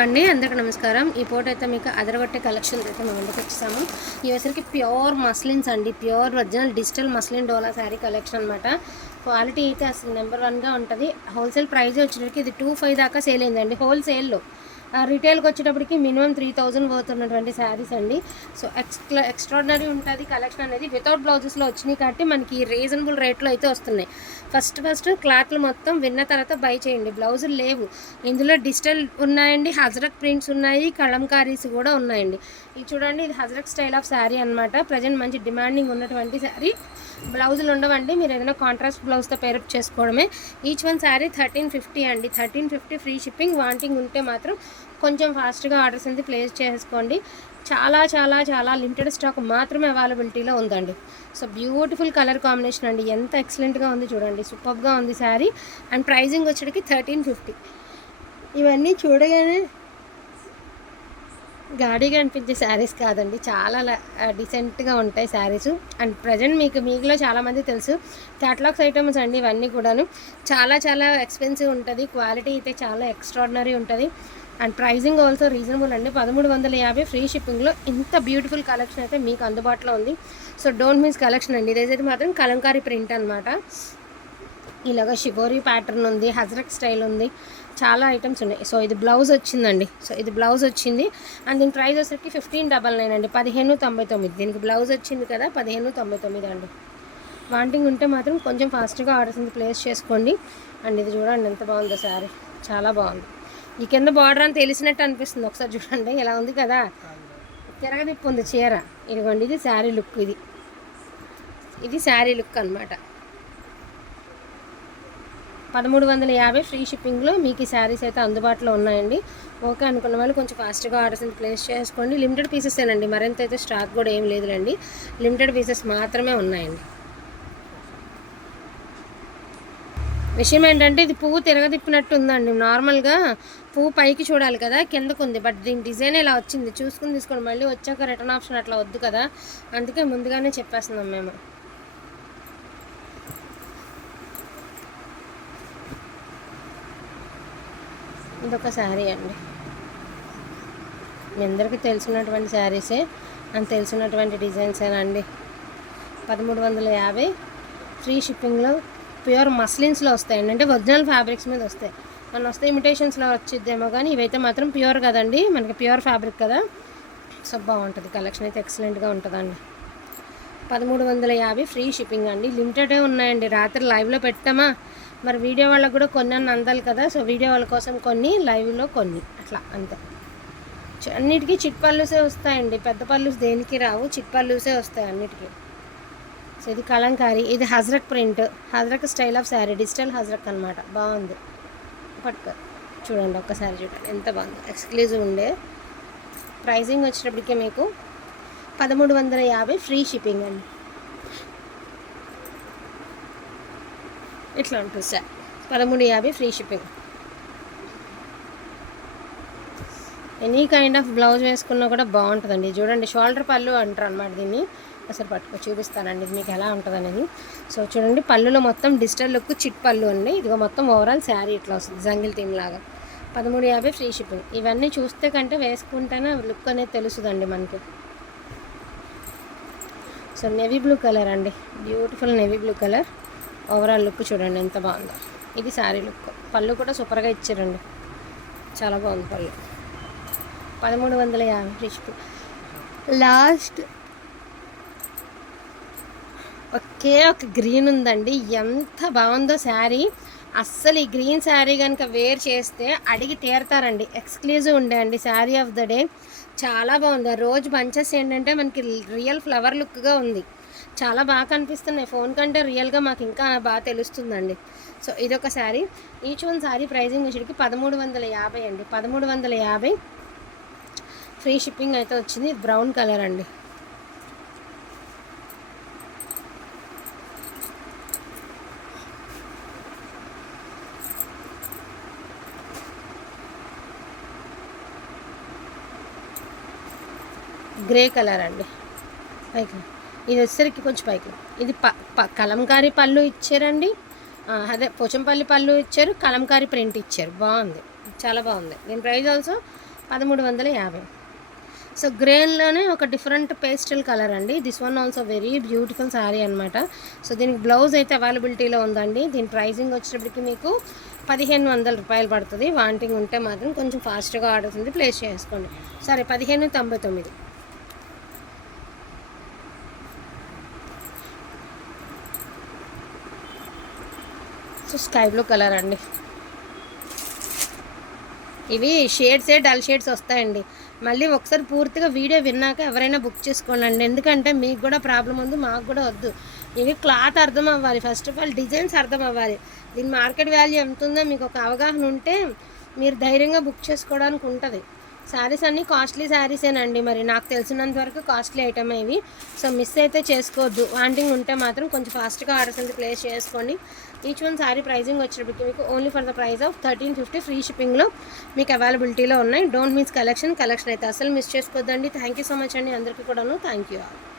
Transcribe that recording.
అండి అందరికీ నమస్కారం. ఈ పూట అయితే మీకు అదరగొట్టే కలెక్షన్ అయితే మేము ముందుకు వచ్చేసాము. ఈ ప్యూర్ మస్లిన్స్ అండి, ప్యూర్ ఒరిజినల్ డిజిటల్ మస్లిన్ డోలా శారీ కలెక్షన్ అనమాట. క్వాలిటీ అయితే అసలు నెంబర్ 1గా ఉంటుంది. హోల్సేల్ ప్రైస్ వచ్చేటప్పటికి ఇది 2,500 దాకా సేల్ అయిందండి హోల్సేల్లో. రిటైల్కి వచ్చేటప్పటికి మినిమం 3,000 పోతున్నటువంటి శారీస్ అండి. సో ఎక్స్ట్రాడినరీ ఉంటుంది కలెక్షన్ అనేది. వితౌట్ బ్లౌజెస్లో వచ్చినాయి కాబట్టి మనకి రీజనబుల్ రేట్లో అయితే వస్తున్నాయి. ఫస్ట్ క్లాత్లు మొత్తం విన్న తర్వాత బై చేయండి. బ్లౌజులు లేవు ఇందులో. డిజిటల్ ఉన్నాయండి, హజరక్ ప్రింట్స్ ఉన్నాయి, కలంకారీస్ కూడా ఉన్నాయండి. ఇది చూడండి, ఇది హజరక్ స్టైల్ ఆఫ్ శారీ అనమాట. ప్రజెంట్ మంచి డిమాండింగ్ ఉన్నటువంటి శారీ. బ్లౌజులు ఉండవండి, మీరు ఏదైనా కాంట్రాస్ట్ బ్లౌజ్తో పేరప్ చేసుకోవడమే. ఈచ్ వన్ శారీ 1350 అండి. 1350 ఫ్రీ షిప్పింగ్. వాంటింగ్ ఉంటే మాత్రం కొంచెం ఫాస్ట్గా ఆర్డర్స్ అనేది ప్లేస్ చేసుకోండి. చాలా లిమిటెడ్ స్టాక్ మాత్రమే అవైలబిలిటీలో ఉందండి. సో బ్యూటిఫుల్ కలర్ కాంబినేషన్ అండి, ఎంత ఎక్సలెంట్గా ఉంది చూడండి, సూపర్గా ఉంది శారీ. అండ్ ప్రైజింగ్ వచ్చేటికి 1350. ఇవన్నీ చూడగానే గాడిగా అనిపించే శారీస్ కాదండి, చాలా డీసెంట్గా ఉంటాయి శారీస్. అండ్ ప్రజెంట్ మీకులో చాలామంది తెలుసు క్యాటలాగ్స్ ఐటమ్స్ అండి ఇవన్నీ కూడాను. చాలా ఎక్స్పెన్సివ్ ఉంటుంది, క్వాలిటీ అయితే చాలా ఎక్స్ట్రాడినరీ ఉంటుంది. అండ్ ప్రైజింగ్ ఆల్సో రీజనబుల్ అండి. 1350 ఫ్రీ షిప్పింగ్లో ఇంత బ్యూటిఫుల్ కలెక్షన్ అయితే మీకు అందుబాటులో ఉంది. సో డోంట్ మిస్ కలెక్షన్ అండి. ఇదైతే మాత్రం కలంకారీ ప్రింట్ అనమాట. ఇలాగ షిబోరీ ప్యాటర్న్ ఉంది, హజరక్ స్టైల్ ఉంది, చాలా ఐటమ్స్ ఉన్నాయి. సో ఇది బ్లౌజ్ వచ్చిందండి. సో ఇది బ్లౌజ్ వచ్చింది. అండ్ దీని ప్రైస్ వచ్చేసరికి 1599 అండి, 1599. దీనికి బ్లౌజ్ వచ్చింది కదా, 1599 అండి. వాంటింగ్ ఉంటే మాత్రం కొంచెం ఫాస్ట్గా ఆర్డర్స్ ప్లేస్ చేసుకోండి. అండ్ ఇది చూడండి ఎంత బాగుందో శారీ, చాలా బాగుంది. ఈ కింద బార్డర్ అని తెలిసినట్టు అనిపిస్తుంది, ఒకసారి చూడండి ఎలా ఉంది కదా. తిరగదిప్పు ఉంది చీర. ఇదిగోండి, ఇది శారీ లుక్. ఇది శారీ లుక్ అనమాట. 1350 ఫ్రీ షిప్పింగ్లో మీకు ఈ శారీస్ అయితే అందుబాటులో ఉన్నాయండి. ఓకే అనుకున్న వాళ్ళు కొంచెం ఫాస్ట్గా ఆర్డర్స్ ప్లేస్ చేసుకోండి. లిమిటెడ్ పీసెసేనండి, మరింత అయితే స్టాక్ కూడా ఏం లేదులేండి. లిమిటెడ్ పీసెస్ మాత్రమే ఉన్నాయండి. విషయం ఏంటంటే ఇది పువ్వు తిరగదిప్పినట్టు ఉందండి. నార్మల్గా పువ్వు పైకి చూడాలి కదా, కిందకు ఉంది. బట్ దీని డిజైన్ ఇలా వచ్చింది. చూసుకుని తీసుకోండి, మళ్ళీ వచ్చాక రిటర్న్ ఆప్షన్ అట్లా వద్దు కదా, అందుకే ముందుగానే చెప్పేస్తున్నాం మేము. ఇదొక శారీ అండి, మీ అందరికీ తెలిసినటువంటి శారీసే అని తెలిసినటువంటి డిజైన్సేనండి. 1350 ఫ్రీ షిప్పింగ్లో ప్యూర్ మస్లిన్స్లో వస్తాయండి. అంటే ఒరిజినల్ ఫ్యాబ్రిక్స్ మీద వస్తాయి. మన వస్తే ఇమిటేషన్స్లో వచ్చిద్దేమో కానీ ఇవైతే మాత్రం ప్యూర్ కదండి, మనకి ప్యూర్ ఫ్యాబ్రిక్ కదా. సో బాగుంటుంది కలెక్షన్ అయితే, ఎక్సలెంట్గా ఉంటుందండి. 1350 ఫ్రీ షిప్పింగ్ అండి. లిమిటెడే ఉన్నాయండి. రాత్రి లైవ్లో పెట్టామా, మరి వీడియో వాళ్ళకు కూడా కొన్ని అని అందాలి కదా. సో వీడియో వాళ్ళ కోసం కొన్ని, లైవ్లో కొన్ని, అట్లా అంతే. అన్నిటికీ చిట్ పళ్ళుసే వస్తాయండి, పెద్ద పళ్ళుస్ దేనికి రావు, చిట్ పళ్ళుసే వస్తాయి అన్నిటికీ. సో ఇది కలంకారీ, ఇది Ajrakh print, Ajrakh style of sari, digital Ajrakh అనమాట. బాగుంది, పట్టుకో చూడండి ఒక్కసారి, చూడండి ఎంత బాగుంది, ఎక్స్క్లూజివ్ ఉండే. ప్రైజింగ్ వచ్చేటప్పటికే మీకు 1350 ఫ్రీ షిప్పింగ్ అండి. ఇట్లా ఉంటుంది sir, 1350 free shipping. Any kind of blouse వేసుకున్నా కూడా బాగుంటుందండి. చూడండి, షోల్డర్ పళ్ళు అంటారు అనమాట దీన్ని. అసలు పట్టుకో చూపిస్తానండి ఇది మీకు ఎలా ఉంటుంది అనేది. సో చూడండి, పళ్ళులో మొత్తం డిజిటల్ లుక్, చిట్ పళ్ళు అండి. ఇదిగో మొత్తం ఓవరాల్ శారీ ఇట్లా వస్తుంది, జంగిల్ థీమ్ లాగా. 1350 ఫ్రీ షిప్పింగ్. ఇవన్నీ చూస్తే కంటే వేసుకుంటేనే లుక్ అనేది తెలుస్తుందండి మనకి. సో నేవీ బ్లూ కలర్ అండి, beautiful navy blue colour. Overall look చూడండి ఎంత బాగుందో. ఇది శారీ లుక్. పళ్ళు కూడా సూపర్గా ఇచ్చారండి, చాలా బాగుంది పళ్ళు. 1350 ఫ్రీ షిప్పింగ్. లాస్ట్ ఒక గ్రీన్ ఉందండి, ఎంత బాగుందో శారీ. అస్సలు ఈ గ్రీన్ శారీ కనుక వేర్ చేస్తే అడిగి తీరతారండి. ఎక్స్క్లూజివ్ ఉండే అండి శారీ ఆఫ్ ద డే, చాలా బాగుంది. రోజ్ బంచెస్ ఏంటంటే మనకి రియల్ ఫ్లవర్ లుక్గా ఉంది, చాలా బాగా కనిపిస్తున్నాయి. ఫోన్ కంటే రియల్గా మాకు ఇంకా బాగా తెలుస్తుందండి. సో ఇదొక sari. Each one sari pricing వచ్చేటికి 1350 అండి. 1350 ఫ్రీ షిప్పింగ్ అయితే వచ్చింది. బ్రౌన్ కలర్ అండి. గ్రే కలర్ అండి. పైకి ఇది వచ్చేసరికి కొంచెం పైకి, ఇది కలంకారీ పళ్ళు ఇచ్చారండి. అదే పోచంపల్లి పళ్ళు ఇచ్చారు, కలంకారీ ప్రింట్ ఇచ్చారు. బాగుంది, చాలా బాగుంది. దీని ప్రైస్ ఆల్సో 1350. సో గ్రేన్లోనే ఒక డిఫరెంట్ పేస్టల్ కలర్ అండి. This one also very beautiful sari అనమాట. సో దీనికి బ్లౌజ్ అయితే అవైలబిలిటీలో ఉందండి. దీని ప్రైజింగ్ వచ్చేటప్పటికి మీకు 1500 రూపాయలు పడుతుంది. వాంటింగ్ ఉంటే మాత్రం కొంచెం ఫాస్ట్గా ఆర్డర్స్ ఉంది ప్లేస్ చేసుకోండి. సరే 1599. సో స్కై బ్లూ కలర్ అండి. ఇవి షేడ్సే డల్ షేడ్స్ వస్తాయండి. మళ్ళీ ఒకసారి పూర్తిగా వీడియో విన్నాక ఎవరైనా బుక్ చేసుకోండి. ఎందుకంటే మీకు కూడా ప్రాబ్లం ఉంది, మాకు కూడా వద్దు. ఇవి క్లాత్ అర్థం అవ్వాలి, ఫస్ట్ ఆఫ్ ఆల్ డిజైన్స్ అర్థం అవ్వాలి. దీని మార్కెట్ వాల్యూ ఎంత ఉందో మీకు ఒక అవగాహన ఉంటే మీరు ధైర్యంగా బుక్ చేసుకోవడానికి ఉంటుంది. శారీస్ అన్నీ కాస్ట్లీ శారీసేనండి. మరి నాకు తెలిసినంత వరకు కాస్ట్లీ ఐటమే ఇవి. సో మిస్ అయితే చేసుకోవద్దు. వాంటింగ్ ఉంటే మాత్రం కొంచెం ఫాస్ట్గా ఆర్డర్స్ అయితే ప్లేస్ చేసుకొని ఈచ్ వన్ శారీ ప్రైజింగ్ వచ్చేటప్పటికి మీకు only for the price of 1350 free షిప్పింగ్లో మీకు అవైలబిలిటీలో ఉన్నాయి. డోంట్ మిస్ కలెక్షన్ అయితే అసలు మిస్ చేసుకోవద్దండి. థ్యాంక్ యూ సో మచ్ అండి అందరికీ కూడాను. Thank you all.